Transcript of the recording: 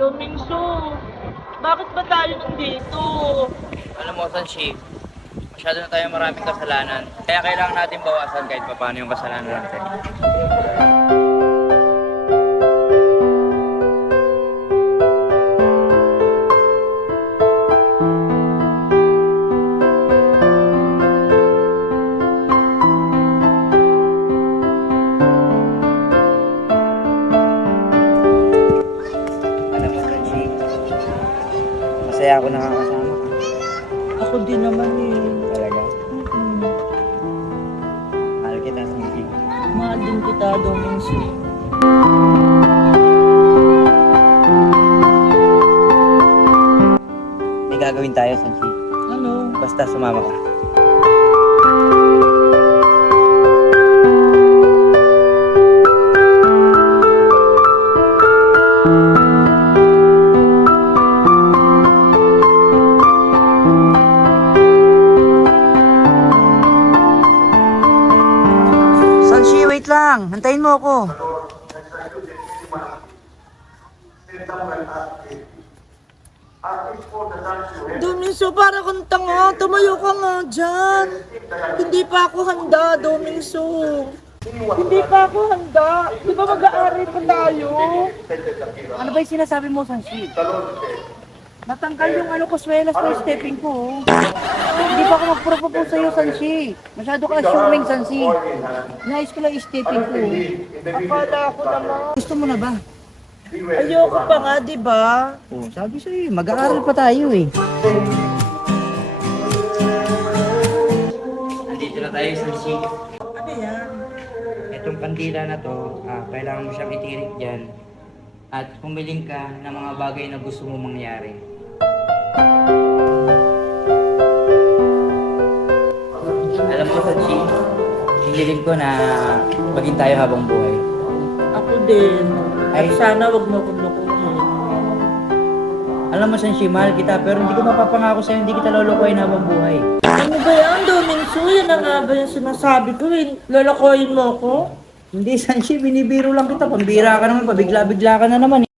Domingso, bakit ba tayo nandito? Alam mo, Sanshi, masyado na tayo maraming kasalanan. Kaya kailangan natin bawasan kahit pa paano yung kasalanan natin. Alam mo, Sanshi, masaya ako nakakasama ka. Ako din naman eh. Talaga. Mm-mm. Mahal kita, Sanshi. Mahal din kita, Domingso. May gagawin tayo, Sanshi. Ano? Basta sumama ka. Sanshi, wait lang. Hantayin mo ako. Domingso, para kang tanga. Tumayo ka nga dyan. Hindi pa ako handa, Domingso. Hindi pa ako handa. Di ba mag-aaral pa tayo? Ano ba yung sinasabi mo, Sanshi? Natanggal yung kuswelas ng stepping ko. Hindi pa ako magpropose sa'yo, Sanshi. Masyado ka assuming, Sanshi. Nais ko lang yung stepping ko. Akala ko naman. Gusto mo na ba? Ayoko pa nga, di ba? Oh, sabi sa'yo, mag-aaral pa tayo eh. Nandito na tayo, Sanshi. Ano yan? Itong kandila na to, kailangan mo siyang itirik dyan. At pumiling ka ng mga bagay na gusto mo mangyari. Alam mo, Sanshi, hiniling ko na maging tayo habang buhay. Ako din. Ay, Ay. sana wag mo akong lokohin. Alam mo, Sanshi, mahal kita, pero hindi ko mapapangako sa'yo, hindi kita lolokohin habang buhay. Ano ba yan, Domingso? Yan na nga ba yung sinasabi ko? Lolokohin mo ako? Hindi, Sanshi, binibiro lang kita. Pambira ka naman, pabigla-bigla ka na naman.